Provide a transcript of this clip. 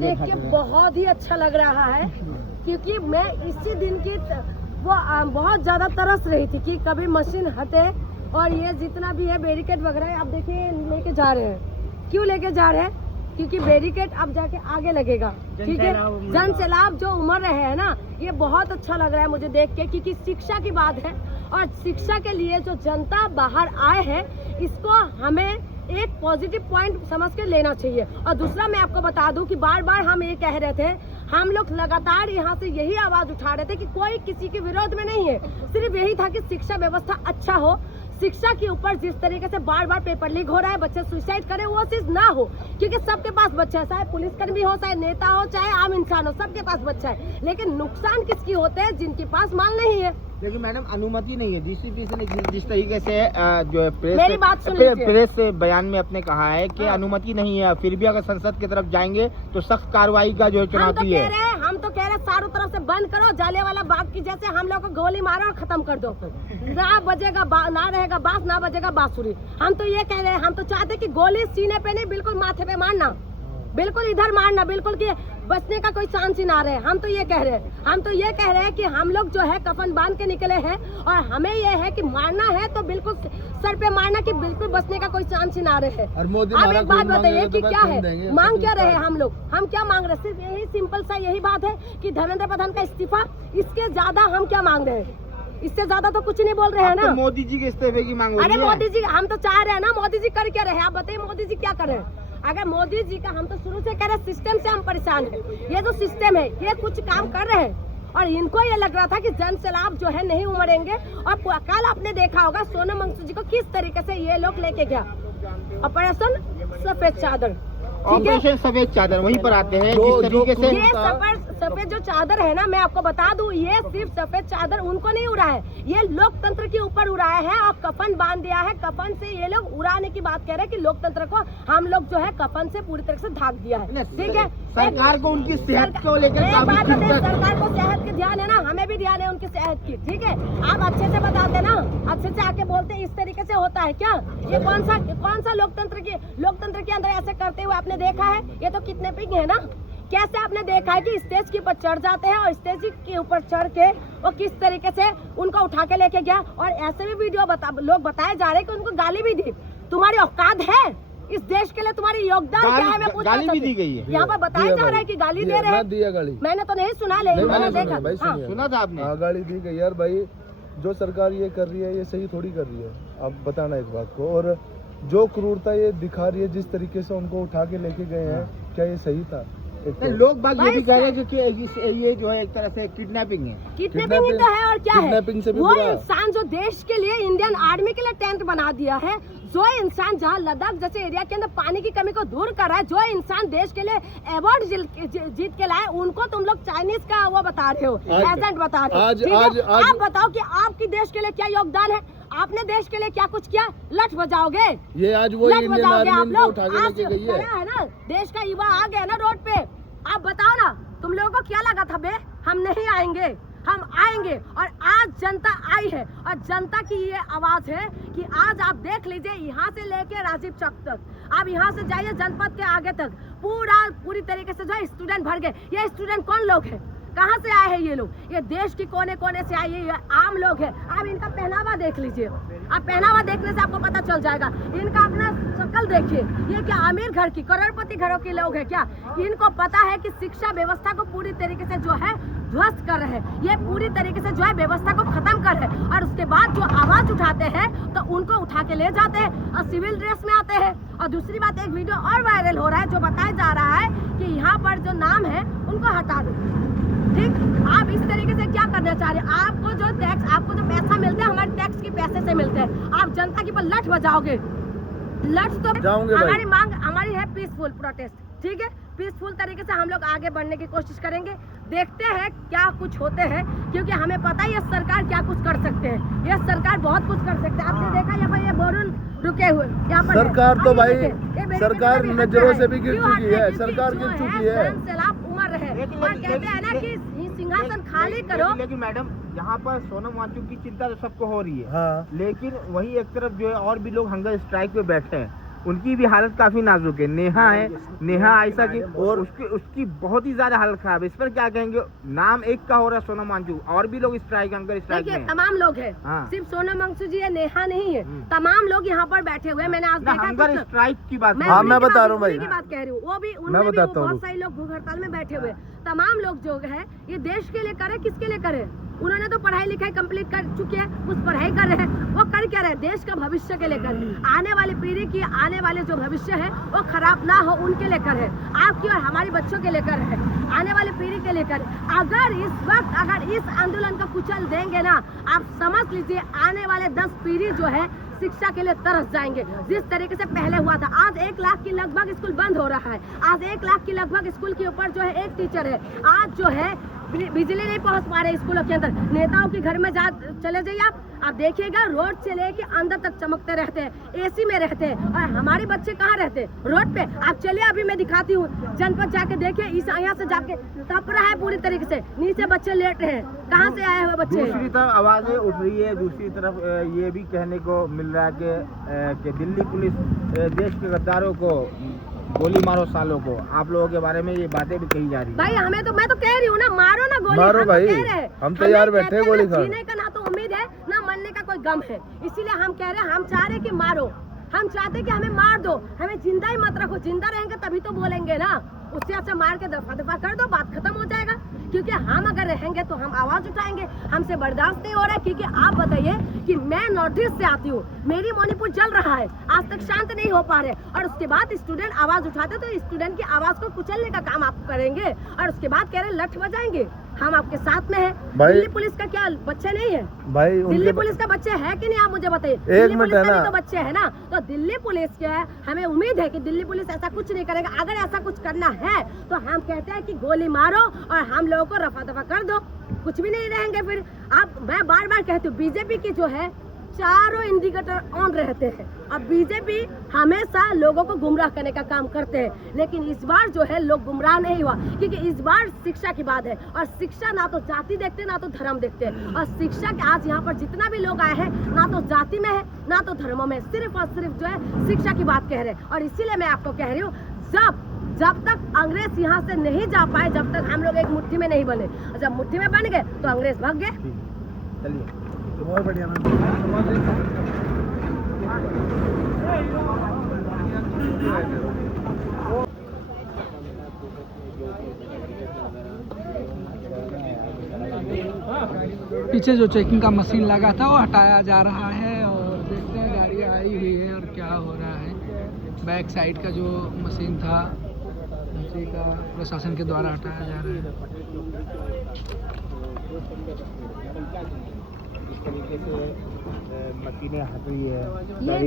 देख के बहुत ही अच्छा लग रहा है, क्योंकि मैं इसी दिन की वो बहुत ज़्यादा तरस रही थी कि कभी मशीन हटे और ये जितना भी है बैरिकेड वगैरह आप देखिए लेके जा रहे हैं। क्यों लेके जा रहे हैं? क्योंकि बैरिकेड अब जाके आगे लगेगा, ठीक है। जन सैलाब जो उमड़ रहे हैं ना, ये बहुत अच्छा लग रहा है मुझे देख के, क्योंकि शिक्षा की बात है और शिक्षा के लिए जो जनता बाहर आए हैं इसको हमें एक पॉजिटिव पॉइंट समझ के लेना चाहिए। और दूसरा मैं आपको बता दूं कि बार बार हम ये कह रहे थे, हम लोग लगातार यहाँ से यही आवाज उठा रहे थे कि कोई किसी के विरोध में नहीं है, सिर्फ यही था कि शिक्षा व्यवस्था अच्छा हो। शिक्षा के ऊपर जिस तरीके से बार बार पेपर लीक हो रहा है, बच्चे सुसाइड करें, वो चीज ना हो, क्योंकि सबके पास बच्चा है, चाहे पुलिसकर्मी हो, चाहे नेता हो, चाहे आम इंसान हो, सबके पास बच्चा है। लेकिन नुकसान किसकी होते हैं? जिनके पास माल नहीं है। लेकिन मैडम अनुमति नहीं है, डीसीपी ने जिस तरीके से जो है मेरी बात सुन लीजिए। प्रेस से बयान में अपने कहा है कि अनुमति नहीं है, फिर भी अगर संसद की तरफ जाएंगे तो सख्त कार्रवाई का जो चुनौती है। हम तो कह रहे हैं चारों तरफ से बंद करो, जालियांवाला बाग की जैसे हम लोग को गोली मारो और खत्म कर दो। ना बजेगा ना रहेगा बांस, ना बजेगा बांसुरी। हम तो ये कह रहे हैं, हम तो चाहते कि गोली सीने पे नहीं, बिल्कुल माथे पे मारना, बिल्कुल इधर मारना, बिल्कुल कि बचने का कोई चांस ही ना रहे। हम तो ये कह रहे हैं, कि हम लोग जो है कफन बांध के निकले हैं और हमें ये है कि मारना है तो बिल्कुल सर पे मारना, कि बिल्कुल बचने का कोई चांस ही ना रहे। आप एक बात बताइए कि क्या है, मांग क्या रहे हम लोग? हम क्या मांग रहे? सिर्फ यही सिंपल सा यही बात है कि धर्मेंद्र प्रधान का इस्तीफा, इसके ज्यादा हम क्या मांग रहे हैं? इससे ज्यादा तो कुछ नहीं बोल रहे हैं ना। तो मोदी जी के इस्तीफे की मांग हो रही है। अरे मोदी जी, हम तो चाह रहे हैं ना, मोदी जी कर क्या रहे? आप बताइए मोदी जी क्या कर रहे हैं? अगर मोदी जी का, हम तो शुरू से कह रहे हैं, सिस्टम से हम परेशान हैं। ये जो सिस्टम है ये कुछ काम कर रहे हैं और इनको ये लग रहा था कि जन सैलाब जो है नहीं उमड़ेंगे। और कल आपने देखा होगा सोनम वांगचुक जी को किस तरीके से ये लोग लेके गया, ऑपरेशन सफेद चादर, ऑपरेशन सफेद चादर, वहीं पर आते हैं जिस तरीके से। ये सफेद जो चादर है ना, मैं आपको बता दूं, ये सिर्फ सफेद चादर उनको नहीं उड़ा है, ये लोकतंत्र के ऊपर उड़ाया है और कफन बांध दिया है। कफन से ये लोग उड़ाने की बात कह रहे हैं कि लोकतंत्र को हम लोग जो है कफन से पूरी तरह से ढक दिया है। ठीक है, सरकार को उनकी सेहत को लेकर सरकार को सेहत की ध्यान है ना, हमें भी ध्यान है उनकी सेहत की। ठीक है, आप अच्छे से बताते ना, अच्छे से आके बोलते, इस तरीके से होता है क्या? ये कौन सा लोकतंत्र के अंदर ऐसे करते हुए आपने देखा है? ये तो कितने पिंग है ना। कैसे आपने देखा है कि स्टेज के ऊपर चढ़ जाते हैं और स्टेज के ऊपर चढ़ के वो किस तरीके से उनको उठा के लेके गया। और ऐसे भी वीडियो लोग बताए जा रहे हैं कि उनको गाली भी दी। तुम्हारी औकात है इस देश के लिए? तुम्हारी योगदान क्या है? मैं पूछना गाली भी दी गई है। यहाँ पर बताया जा रहा है कि गाली दे रहे हैं। मैंने तो नहीं सुना, लेकिन मैंने देखा। सुना था आपने? गाली दी गई यार भाई। जो सरकार ये कर रही है ये सही थोड़ी कर रही है, आप बताना इस बात को। और जो क्रूरता ये दिखा रही है, जिस तरीके से उनको उठा के लेके गए हैं, क्या ये सही था? लोग बात ये भी कह रहे हैं कि ये जो है एक तरह से किडनैपिंग है। किडनैपिंग ही तो है और क्या है? किडनैपिंग से भी वो बुरा। इंसान जो देश के लिए, इंडियन आर्मी के लिए टेंट बना दिया है, जो इंसान जहां लद्दाख जैसे एरिया के अंदर पानी की कमी को दूर कर रहा है, जो इंसान देश के लिए अवार्ड जीत के लाए, उनको तुम लोग चाइनीज का वो बता रहे हो, एजेंट बता रहे हो। आप बताओ कि आपकी देश के लिए क्या योगदान है? आपने देश के लिए क्या कुछ किया? लठ बजाओगे? ये आज वो इंडियन आर्मी को उठा के लेके गई है ना। देश का युवा आ गया ना रोड पे। आप बताओ ना, तुम लोगों को क्या लगा था बे हम नहीं आएंगे? हम आएंगे और आज जनता आई है और जनता की ये आवाज है कि आज आप देख लीजिए, यहाँ से लेके राजीव चौक तक, आप यहाँ से जाइए जनपद के आगे तक, पूरी तरीके से जो है स्टूडेंट भर गए। ये स्टूडेंट कौन लोग हैं? कहाँ से आए हैं ये लोग? ये देश के कोने कोने से आए, ये आम लोग हैं। आप इनका पहनावा देख लीजिए, आप पहनावा देखने से आपको पता चल जाएगा। इनका अपना शक्ल देखिए, ये क्या अमीर घर की, करोड़पति घरों के लोग हैं क्या? इनको पता है कि शिक्षा व्यवस्था को पूरी तरीके से जो है ध्वस्त कर रहे हैं, ये पूरी तरीके से जो है व्यवस्था को खत्म कर रहे हैं। और उसके बाद जो आवाज उठाते हैं तो उनको उठा के ले जाते हैं और सिविल ड्रेस में आते हैं। और दूसरी बात, एक वीडियो और वायरल हो रहा है जो बताया जा रहा है कि यहाँ पर जो नाम है उनको हटा दो। ठीक, आप इस तरीके से क्या करना चाह रहे हैं? आपको जो टैक्स, आपको जो पैसा मिलता है, हमारे टैक्स के पैसे से मिलते हैं। आप जनता के ऊपर लठ बजाओगे? लठ तो हमारी मांग, हमारी है पीसफुल प्रोटेस्ट। ठीक है, पीसफुल तरीके से हम लोग आगे बढ़ने की कोशिश करेंगे। देखते हैं क्या कुछ होते हैं, क्योंकि हमें पता है ये सरकार क्या कुछ कर सकते हैं। ये सरकार बहुत कुछ कर सकते हैं। आपने देखा यहाँ पर ये बोरुल रुके हुए, यहाँ पर सरकार तो भाई सरकार नजरों से भी गिर चुकी है। सरकार गिर चुकी है, सैलाब उमड़ रहे हैं और कहते हैं ना कि सिंहासन खाली करो। लेकिन मैडम, यहाँ पर सोनम वांगचुक की चिंता तो सबको हो रही है। हाँ। लेकिन वही एक तरफ जो है और भी लोग हंगर स्ट्राइक पे बैठे हैं। उनकी भी हालत काफी नाजुक है। नेहा आयशा की और उसकी बहुत ही ज्यादा हालत खराब है। इस पर क्या कहेंगे? नाम एक का हो रहा है सोनम वांगचुक, और भी लोग स्ट्राइक में देखिए हैं। तमाम लोग हैं, हाँ। सिर्फ सोनम वांगचुक जी है, नेहा नहीं है, तमाम लोग यहाँ पर बैठे हुए हैं। मैंने आज देखा हंगर कुछ- स्ट्राइक की बात हाँ, मैं बता रहा हूँ उन्हीं भाई। की बात कह रही हूँ। वो भी मैं उनमें भी बताता हूँ। बहुत सारे लोग भूख हड़ताल में बैठे हुए। तमाम लोग जो है ये देश के लिए करे, किसके लिए करे? उन्होंने तो पढ़ाई लिखाई कंप्लीट कर चुके हैं, कुछ पढ़ाई कर रहे हैं। वो कर क्या रहे? देश का भविष्य के लेकर, आने वाली पीढ़ी की आने वाले जो भविष्य है वो खराब ना हो उनके लेकर है, आपकी और हमारी बच्चों के लेकर है, आने वाली पीढ़ी के लेकर। अगर इस वक्त अगर इस आंदोलन को कुचल देंगे ना, आप समझ लीजिए आने वाले 10 पीढ़ी जो है शिक्षा के लिए तरस जाएंगे, जिस तरीके से पहले हुआ था। आज 1 लाख की लगभग स्कूल बंद हो रहा है। आज 1 लाख की लगभग स्कूल के ऊपर जो है एक टीचर है। आज जो है बिजली नहीं पहुंच पा रहे स्कूलों के अंदर। नेताओं के घर में चले जाइए आप देखिएगा रोड से लेके अंदर तक चमकते रहते हैं, एसी में रहते हैं, और हमारे बच्चे कहाँ रहते हैं? रोड पे। आप चलिए, अभी मैं दिखाती हूँ, जनपद जाके देखिए, यहाँ से जाके तप रहा है पूरी तरीके से, नीचे बच्चे लेट रहे हैं। कहाँ से आए हुए बच्चे? दूसरी तरफ आवाजें उठ रही है, दूसरी तरफ ये भी कहने को मिल रहा है कि दिल्ली पुलिस देश के गद्दारों को गोली मारो, सालों को। आप लोगों के बारे में ये बातें भी कही जा रही है। भाई हमें तो, मैं तो कह रही हूँ ना, मारो ना गोली, मारो हम तो भाई, कह रहे हैं। हम तैयार हमें बैठे कहते हैं गोली ना, खाने। जीने का ना तो उम्मीद है ना मरने का कोई गम है, इसीलिए हम कह रहे हैं, हम चाह रहे हैं कि मारो। हम चाहते हैं कि हमें मार दो, हमें जिंदा ही मत रखो। जिंदा रहेंगे तभी तो बोलेंगे ना, उससे अच्छा मार के दफा दफा कर दो, बात खत्म हो जाएगा। क्योंकि हम अगर रहेंगे तो हम आवाज उठाएंगे, हमसे बर्दाश्त नहीं हो रहा है। क्योंकि आप बताइए कि मैं नॉर्थ ईस्ट से आती हूँ, मेरी मणिपुर चल रहा है, आज तक शांत नहीं हो पा रहे, और उसके बाद स्टूडेंट आवाज उठाते तो स्टूडेंट की आवाज को कुचलने का काम आप करेंगे, और उसके बाद कह रहे लठ बजाएंगे। हम आपके साथ में है। भाई- दिल्ली पुलिस का क्या बच्चे नहीं है? भाई दिल्ली उनके पुलिस का बच्चे है कि नहीं, आप मुझे बताइए। एक दिल्ली मिनट पुलिस है का ना। भी तो बच्चे है ना, तो दिल्ली पुलिस के हमें उम्मीद है कि दिल्ली पुलिस ऐसा कुछ नहीं करेगा। अगर ऐसा कुछ करना है तो हम कहते हैं कि गोली मारो और हम लोगों को रफा दफा कर दो, कुछ भी नहीं रहेंगे फिर। मैं बार बार कहती हूँ, बीजेपी की जो है चारों इंडिकेटर ऑन रहते हैं। अब बीजेपी हमेशा लोगों को गुमराह करने का काम करते हैं, लेकिन इस बार जो है लोग गुमराह नहीं हुआ, क्योंकि इस बार शिक्षा की बात है, और शिक्षा ना तो जाति देखते ना तो धर्म देखते हैं। और शिक्षा के आज यहाँ पर जितना भी लोग आए हैं, ना तो जाति में है ना तो धर्म में, सिर्फ और सिर्फ जो है शिक्षा की बात कह रहे हैं। और इसीलिए मैं आपको कह रही हूँ, जब तक अंग्रेज यहाँ से नहीं जा पाए, जब तक हम लोग एक मुट्ठी में नहीं बने, जब मुट्ठी में बन गए तो अंग्रेज भाग गए। चलिए, बहुत बढ़िया। पीछे जो चेकिंग का मशीन लगा था वो हटाया जा रहा है, और देखते हैं गाड़ी आई हुई है और क्या हो रहा है। बैक साइड का जो मशीन था उसी का प्रशासन के द्वारा हटाया जा रहा है। इस तरीके से मशीनें हट रही है।